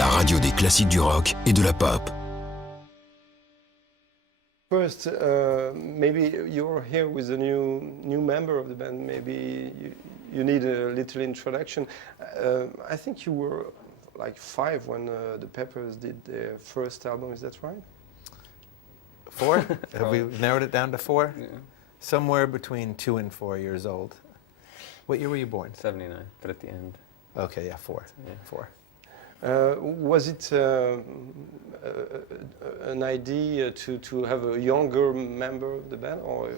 la radio des classiques du rock et de la pop. First, maybe you're here with a new member of the band. Maybe you need a little introduction. I think you were like 5 when the Peppers did their first album. Is that right? 4? Have we narrowed it down to 4? Yeah. Somewhere between 2 and 4 years old. What year were you born? 79, but at the end. Okay, yeah, 4. Yeah. 4. Was it an idea to have a younger member of the band, or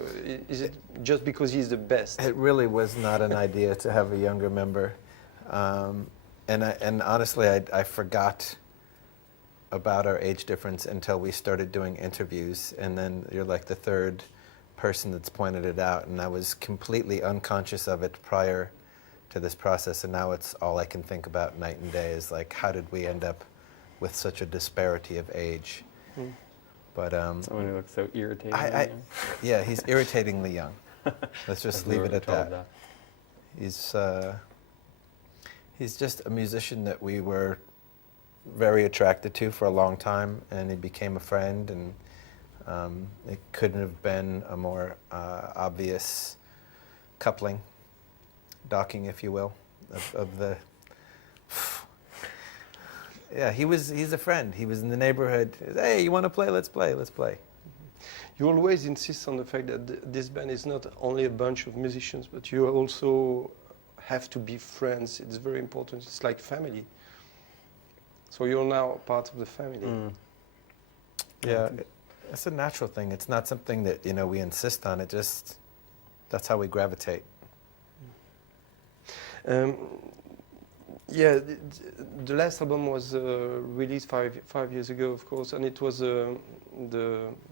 is it just because he's the best? It really was not an idea to have a younger member. And honestly, I forgot about our age difference until we started doing interviews, and then you're like the third person that's pointed it out, and I was completely unconscious of it prior to this process, and now it's all I can think about night and day is like, how did we end up with such a disparity of age? Mm. But Someone who looks so irritating. yeah, he's irritatingly young. Let's just leave it at that. He's just a musician that we were very attracted to for a long time, and he became a friend, and it couldn't have been a more obvious coupling, docking, if you will, of the. Yeah, he's a friend. He was in the neighborhood. Hey, you want to play? Let's play. Let's play. You always insist on the fact that this band is not only a bunch of musicians, but you also have to be friends. It's very important. It's like family. So you're now part of the family. Mm. Yeah, it's a natural thing. It's not something that we insist on. That's how we gravitate. Yeah, the last album was released five years ago, of course, and it was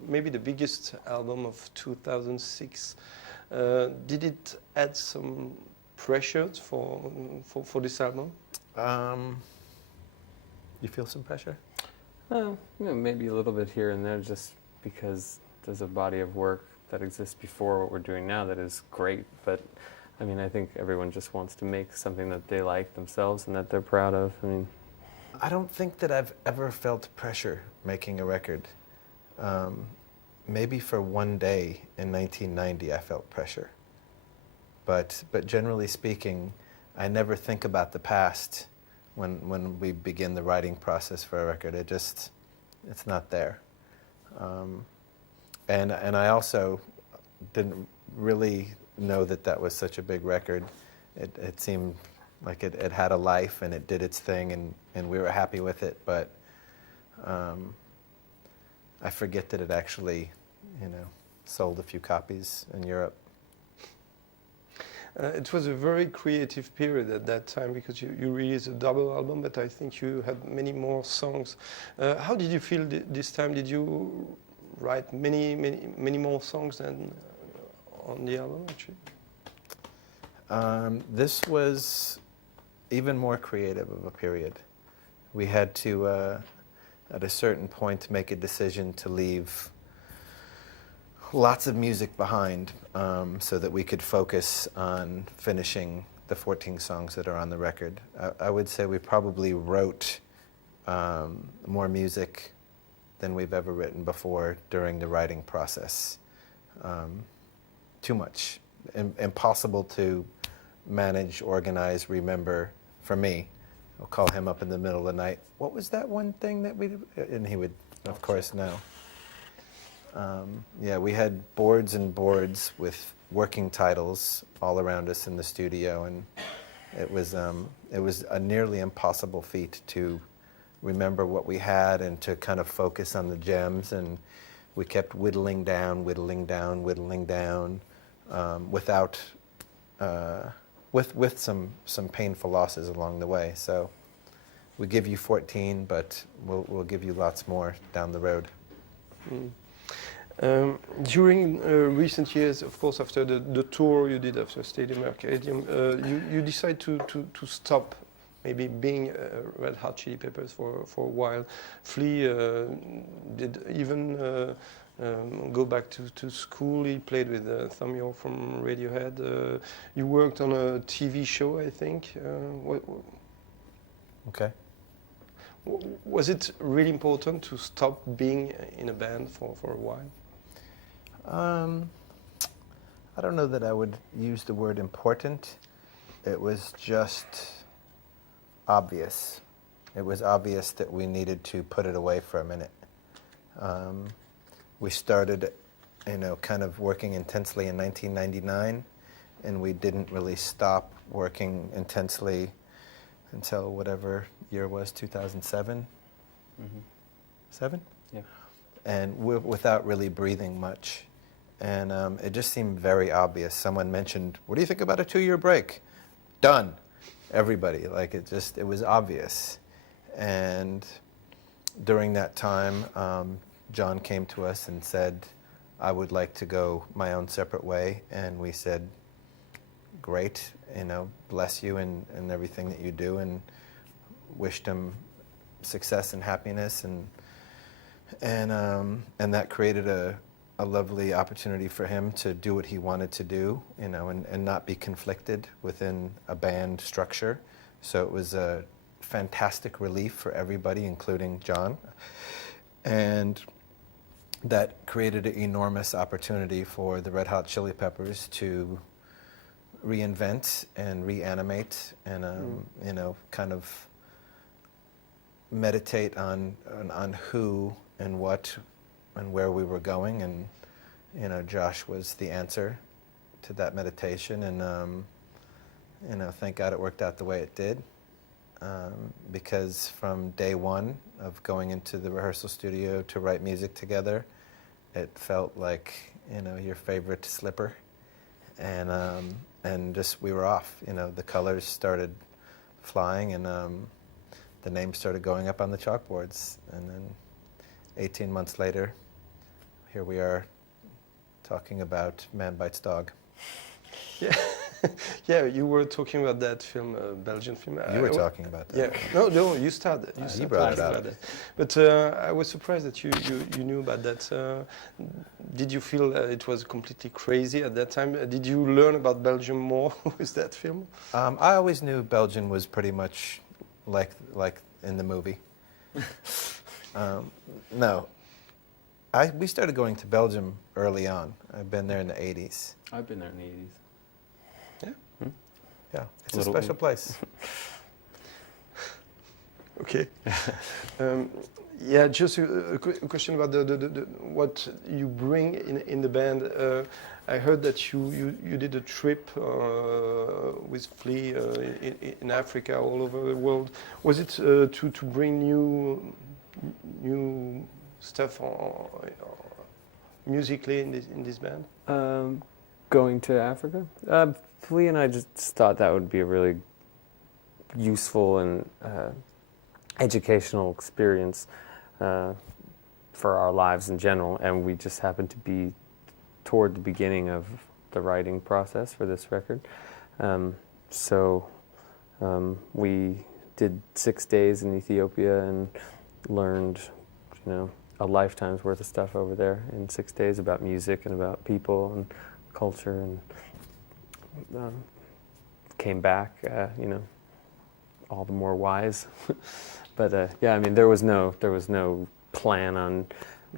maybe the biggest album of 2006. Did it add some pressures for this album? You feel some pressure? Maybe a little bit here and there, just because there's a body of work that exists before what we're doing now that is great, but I mean, I think everyone just wants to make something that they like themselves and that they're proud of. I mean, I don't think that I've ever felt pressure making a record. Maybe for one day in 1990 I felt pressure. But generally speaking, I never think about the past when we begin the writing process for a record. It's not there. And I also didn't really know that was such a big record. It seemed like it had a life and it did its thing, and we were happy with it, but I forget that it actually sold a few copies in Europe. It was a very creative period at that time, because you released a double album, but I think you had many more songs. How did you feel this time? Did you write many more songs than on the album, actually? This was even more creative of a period. We had to, at a certain point, make a decision to leave lots of music behind so that we could focus on finishing the 14 songs that are on the record. I would say we probably wrote more music than we've ever written before during the writing process. Too much. Impossible to manage, organize, remember for me. I'll call him up in the middle of the night. What was that one thing that we did? And he would, of course, know. Yeah, we had boards and boards with working titles all around us in the studio, and it was a nearly impossible feat to remember what we had and to kind of focus on the gems, and we kept whittling down, with some painful losses along the way. So we give you 14, but we'll give you lots more down the road. Mm. During recent years, of course, after the tour you did after Stadium Arcadium, you decided to stop maybe being Red Hot Chili Peppers for a while. Flea did even go back to school. He played with Thom Yorke from Radiohead. You worked on a TV show, I think. Okay. Was it really important to stop being in a band for a while? I don't know that I would use the word important. It was just obvious. It was obvious that we needed to put it away for a minute. We started, kind of working intensely in 1999, and we didn't really stop working intensely until whatever year was, 2007? Mm-hmm. 7? Yeah. And without really breathing much. And it just seemed very obvious. Someone mentioned, what do you think about a 2-year break? Done. Everybody. It was obvious. And during that time, John came to us and said, I would like to go my own separate way. And we said, great, bless you and everything that you do, and wished him success and happiness. And that created a lovely opportunity for him to do what he wanted to do, and not be conflicted within a band structure. So it was a fantastic relief for everybody, including John. And that created an enormous opportunity for the Red Hot Chili Peppers to reinvent and reanimate and, kind of meditate on who and what and where we were going. And, Josh was the answer to that meditation. And, thank God it worked out the way it did. Because from day one of going into the rehearsal studio to write music together, it felt like, your favorite slipper. And just we were off. The colors started flying, and the names started going up on the chalkboards. And then 18 months later, here we are talking about Man Bites Dog. Yeah. Yeah, you were talking about that film, Belgian film. You were talking about that. Yeah, no, you started. You brought it up. But I was surprised that you knew about that. Did you feel it was completely crazy at that time? Did you learn about Belgium more with that film? I always knew Belgium was pretty much like in the movie. No. We started going to Belgium early on. I've been there in the 80s. I've been there in the 80s. Yeah, it's a special place. Okay. Yeah, just a question about the what you bring in the band. I heard that you did a trip with Flea in Africa, all over the world. Was it to bring new stuff musically in this band? Going to Africa? Flea and I just thought that would be a really useful and educational experience for our lives in general, and we just happened to be toward the beginning of the writing process for this record. So we did 6 days in Ethiopia and learned, a lifetime's worth of stuff over there in 6 days about music and about people and culture, and came back, all the more wise. But yeah, I mean, there was no plan on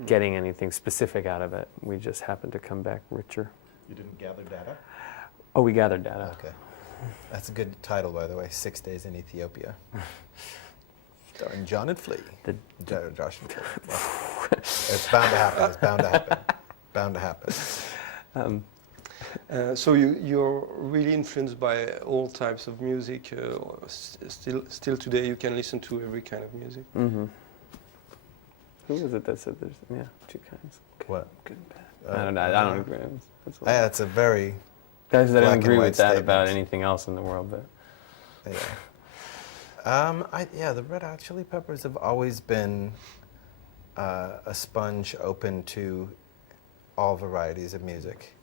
getting anything specific out of it. We just happened to come back richer. You didn't gather data? Oh, we gathered data. Okay. That's a good title, by the way, 6 Days in Ethiopia. Starring John and Flea. Josh and Flea. Well, it's bound to happen. It's bound to happen. Bound to happen. So you're really influenced by all types of music. Still today, you can listen to every kind of music. Mm-hmm. Who was it that said there's 2 kinds? What? Good and bad. I don't agree. That's a very guys that don't agree with that statement about anything else in the world, but yeah. The Red Hot Chili Peppers have always been a sponge open to all varieties of music.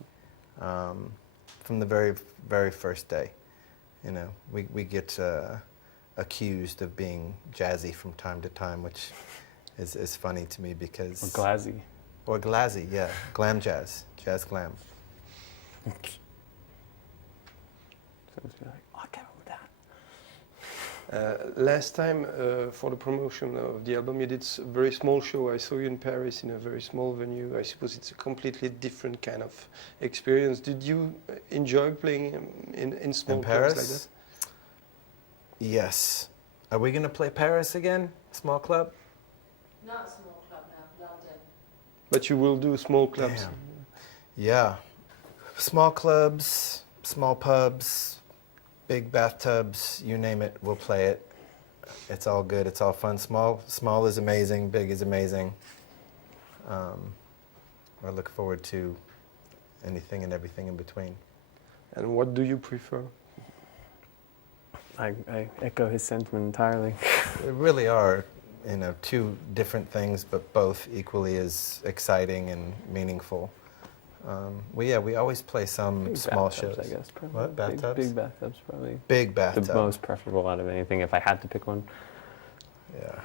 From the very, very first day, we get accused of being jazzy from time to time, which is funny to me because... Or glazzy, yeah. Glam jazz glam. So it's like, I came up with that. Last time, for the promotion of the album, you did a very small show. I saw you in Paris in a very small venue. I suppose it's a completely different kind of experience. Did you enjoy playing in small In clubs like Paris? that? Yes. Are we going to play Paris again? Small club? Not a small club now, London. But you will do small clubs. Damn. Yeah. Small clubs, small pubs, big bathtubs, you name it, we'll play it. It's all good, it's all fun. Small is amazing, big is amazing. I look forward to anything and everything in between. And what do you prefer? I echo his sentiment entirely. They really are, two different things, but both equally as exciting and meaningful. We always play some Big small bathtubs, shows. I guess, probably. What, bathtubs? Big bathtubs, probably. Big bathtub. The most preferable out of anything, if I had to pick one. Yeah.